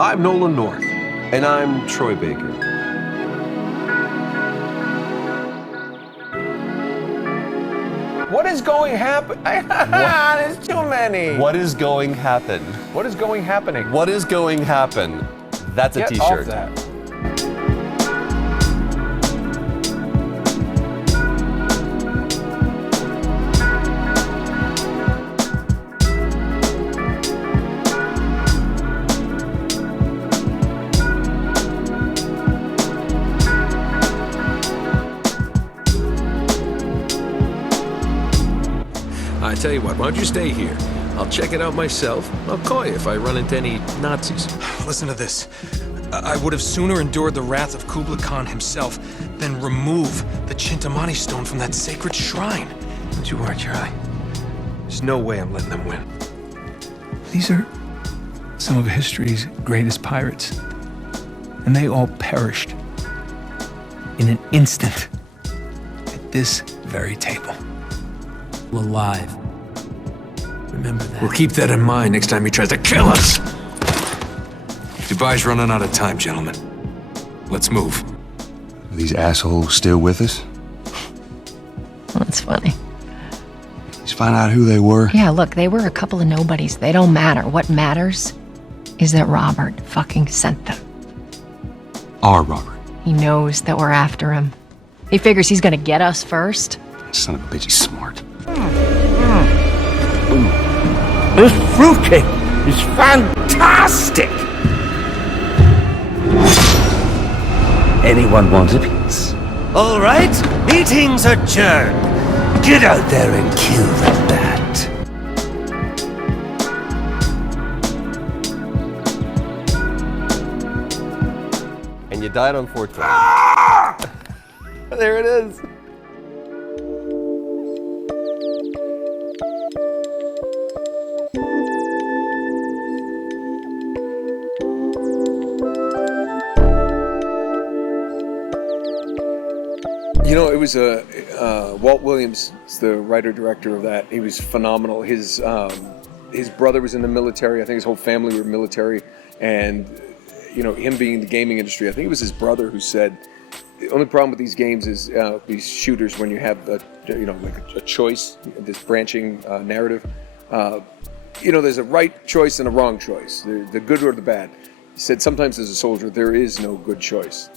I'm Nolan North. And I'm Troy Baker. What is going happen? There's too many. What is going happen? What is going happening? What is going happen? That's a Get t-shirt. off that. I tell you what, why don't you stay here? I'll check it out myself. I'll call you if I run into any Nazis. Listen to this. I would have sooner endured the wrath of Kublai Khan himself than remove the Chintamani stone from that sacred shrine. Don't you worry, Charlie. There's no way I'm letting them win. These are some of history's greatest pirates, and they all perished in an instant at this very table. Alive. Remember that. We'll keep that in mind next time he tries to kill us. Dubai's running out of time, gentlemen. Let's move. Are these assholes still with us? That's funny. Let's find out who they were. Yeah, look, they were a couple of nobodies. They don't matter. What matters is that Robert fucking sent them. Our Robert. He knows that we're after him. He figures he's gonna get us first. Son of a bitch, he's smart. This fruitcake is fantastic! Anyone want a piece? All right, meeting's adjourned. Get out there and kill that bat. And you died on 420. There it is. You know, it was Walt Williams, the writer-director of that. He was phenomenal. His brother was in the military. I think his whole family were military. And, you know, him being in the gaming industry, I think it was his brother who said, the only problem with these games is these shooters, when you have, like a choice, this branching narrative, there's a right choice and a wrong choice, the good or the bad. He said sometimes as a soldier, there is no good choice.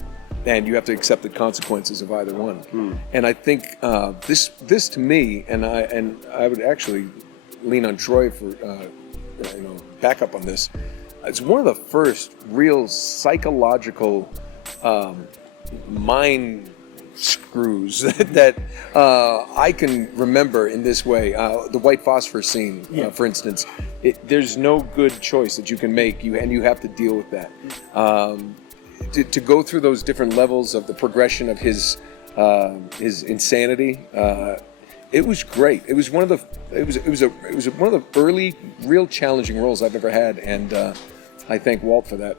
And you have to accept the consequences of either one. And I think this to me, and I would actually lean on Troy for backup on this. It's one of the first real psychological mind screws that I can remember in this way. The white phosphorus scene, for instance, there's no good choice that you can make, and you have to deal with that. To go through those different levels of the progression of his insanity, it was great. It was one of the early, real challenging roles I've ever had, and I thank Walt for that.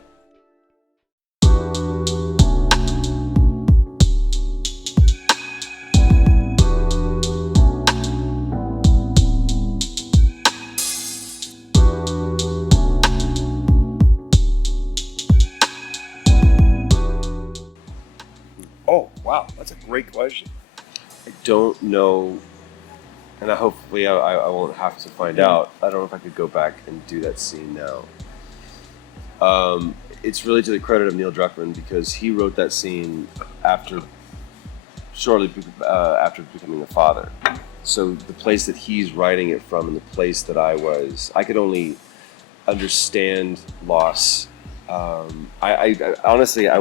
Oh, wow, that's a great question. I don't know, and hopefully I won't have to find out. I don't know if I could go back and do that scene now. It's really to the credit of Neil Druckmann, because he wrote that scene shortly after becoming a father. So the place that he's writing it from and the place that I could only understand loss. I honestly, I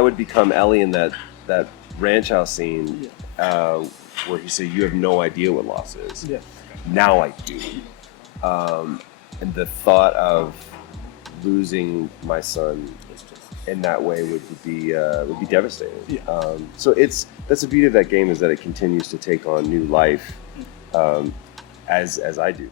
would become Ellie in that ranch house scene where he said, "You have no idea what loss is." Yeah. Now I do. And the thought of losing my son in that way would be devastating. Yeah. So that's the beauty of that game, is that it continues to take on new life as I do.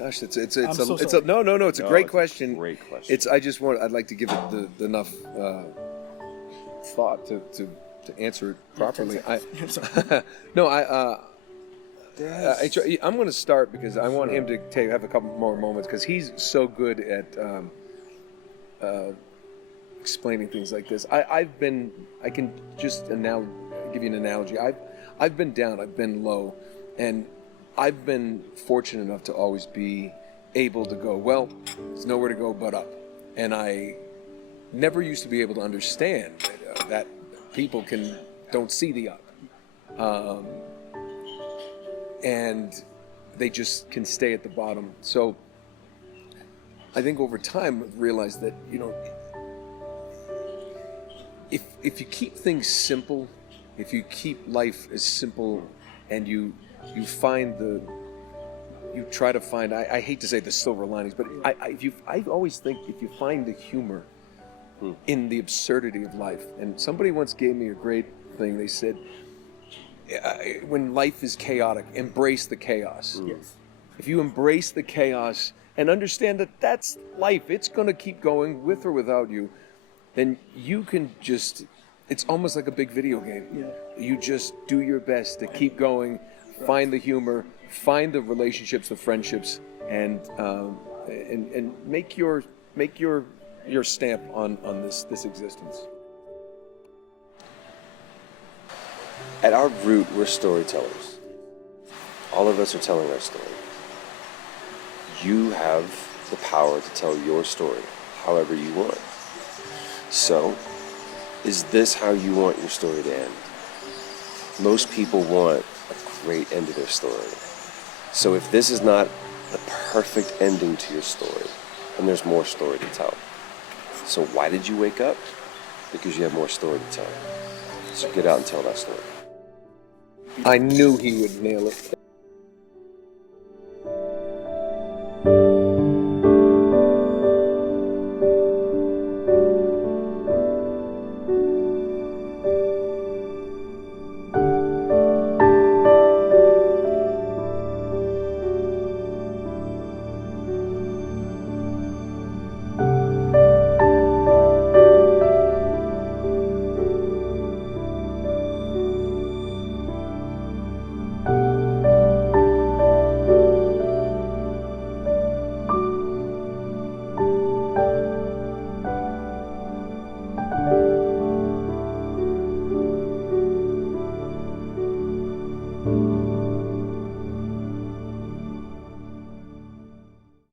Gosh, it's a great question. Great question. I'd like to give it enough thought to answer it properly. I'm going to start because I want him to have a couple more moments because he's so good at explaining things like this. I can just give you an analogy. I've been down, I've been low, and I've been fortunate enough to always be able to go, well, there's nowhere to go but up. And I never used to be able to understand that people don't see the up. And they just can stay at the bottom. So I think over time I've realized that, if you keep things simple, if you keep life as simple and you try to find, I hate to say the silver linings, but I always think if you find the humor in the absurdity of life, and somebody once gave me a great thing, they said, when life is chaotic, embrace the chaos. Yes. If you embrace the chaos and understand that that's life, it's going to keep going with or without you, then you can just, it's almost like a big video game. Yeah. You just do your best to keep going, find the humor, find the relationships, the friendships, and make your stamp on this existence. At our root, we're storytellers. All of us are telling our story. You have the power to tell your story however you want. So, is this how you want your story to end? Most people want a great end to their story. So if this is not the perfect ending to your story, then there's more story to tell. So why did you wake up? Because you have more story to tell. So get out and tell that story. I knew he would nail it.